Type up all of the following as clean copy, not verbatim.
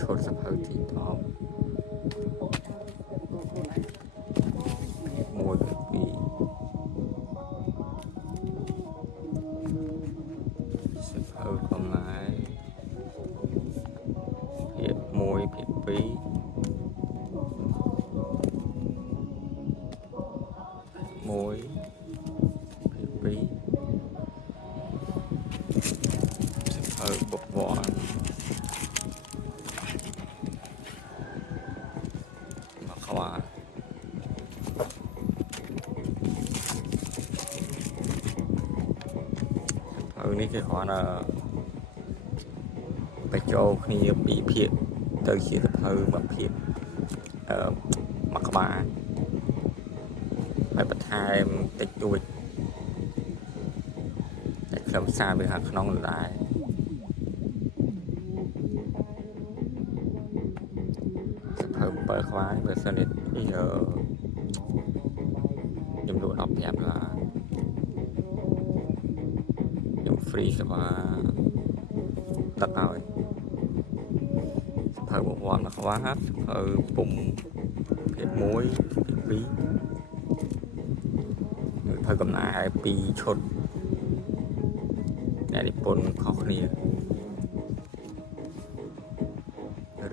chốt sắp hơi thì to môi bị sắp hơi còn lại hiệp môi hiệp bí môi hiệp bí sắp hơi bột vọn mà khóaនេះគេគ្រាន់តែបញ្ចូលគ្នាពីភាពទៅជាសភៅមួយភាពមួយក្បាលហើយបន្ថែមតិចតួចតែខ្លឹមសារវាខាងក្នុងដែរសភៅ7ក្បាលបើសិននេះខ្ញុំលក់15ដុល្លារfree សបាទឹកហើយសភៅបវរមកខ្វះសភៅពុំភាព1ភាព2សភៅកំណែ2ឈុតអ្នកនិពន្ធខុសគ្នា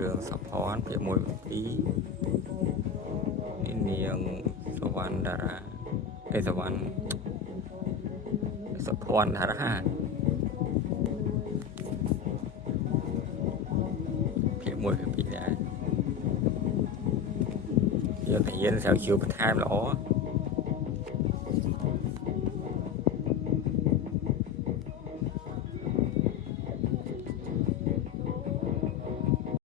រឿងសភ័ណ្ឌភាព1ភាព2នេះនាងសវណ្ណតារាសវណ្ណសភ័ណ្ឌតារាមួយពីដែរយកតែរៀនស្រាវជ្រាវបន្ថែមល្អ